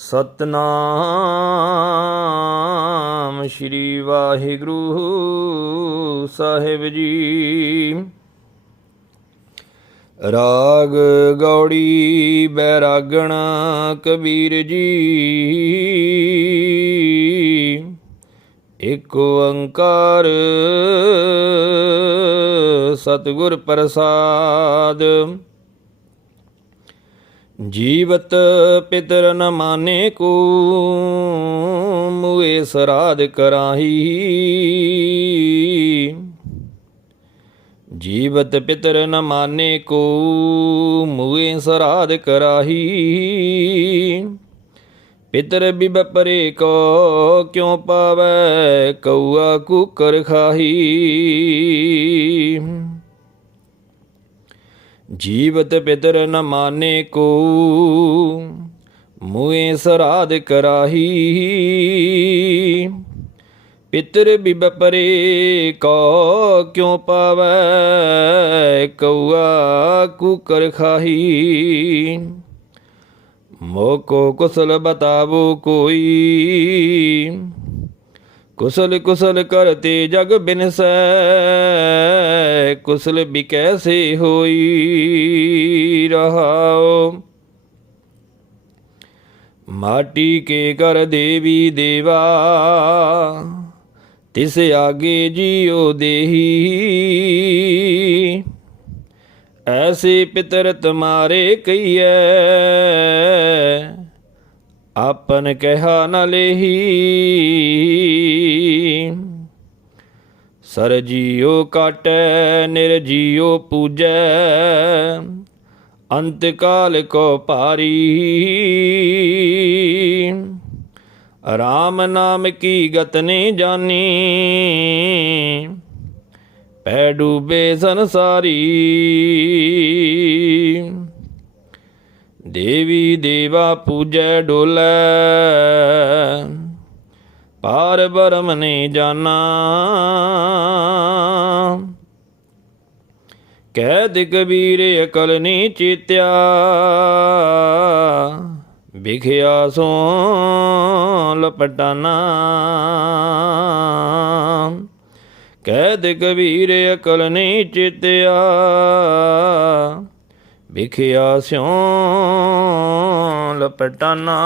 ਸਤਨਾਮ ਸ਼੍ਰੀ ਵਾਹਿਗੁਰੂ ਸਾਹਿਬ ਜੀ। ਰਾਗ ਗੌੜੀ ਬੈਰਾਗਣ ਕਬੀਰ ਜੀ। ਇਕ ਓੰਕਾਰ ਸਤਿਗੁਰ ਪ੍ਰਸਾਦ। ਜੀਵਤ ਪਿਤਰ ਨ ਮਾਨੇ ਕੋ, ਮੁਏ ਸਰਾਧ ਕਰਾਹੀ। ਜੀਵਤ ਪਿਤਰ ਨ ਮਾਨੇ ਕੋ, ਮੁਏ ਸਰਾਧ ਕਰਾਹੀ। ਪਿਤਰ ਬਿਬ ਪਰੇ ਕੋ ਕਿਉ ਪਾਵੈ, ਕਉਆ ਕੁਕਰ ਖਾਹੀ। ਜੀਵਤ ਪਿਤਰ ਨ ਮਾਨੇ ਕੋ। ਮੁਏ ਸਰਾਧ ਕਰਾਹੀ। ਪਿਤਰ ਬਿਬਪਰੇ ਕੋ ਕਿਉ ਪਾਵੈ? ਕਉਆ ਕੁਕਰ ਖਾਹੀ। ਮੋਕੋ ਕੁਸਲ ਬਤਾਵੋ ਕੋਈ। कुशल कुशल करते जग बिन स, कुशल भी कैसे हो रहाओ? माटी के कर देवी देवा, तिस आगे जियो देही। ऐसे पितर तुम्हारे कई ਆਪਨ ਕਹਿਆ ਨ ਲੇਹੀ। ਸਰ ਜੀਉ ਕਾਟੈ, ਨਿਰ ਜੀਉ ਪੂਜੈ। ਅੰਤ ਕਾਲ ਕੋ ਭਾਰੀ। ਰਾਮ ਨਾਮ ਕੀ ਗਤ ਨੇ ਜਾਨੀ। ਪੈ ਡੂਬੇ ਸੰਸਾਰੀ। ਦੇਵੀ ਦੇਵਾ ਪੂਜੈ ਡੋਲੇ। ਪਾਰ ਬਰਮ ਨੇ ਜਾਣਾ। ਕਹਿ ਦਿ ਕਬੀਰ ਅਕਲ ਨੀ ਚੇਤਿਆ। ਵਿਖਿਆ ਸੋ ਲਪਟਾਨਾ। ਕਹਿ ਦਿ ਕਬੀਰ ਅਕਲ ਨੀ ਚੇਤਿਆ। ਵਿਖਿਆ ਸਿਉ ਲਪਟਾਨਾ।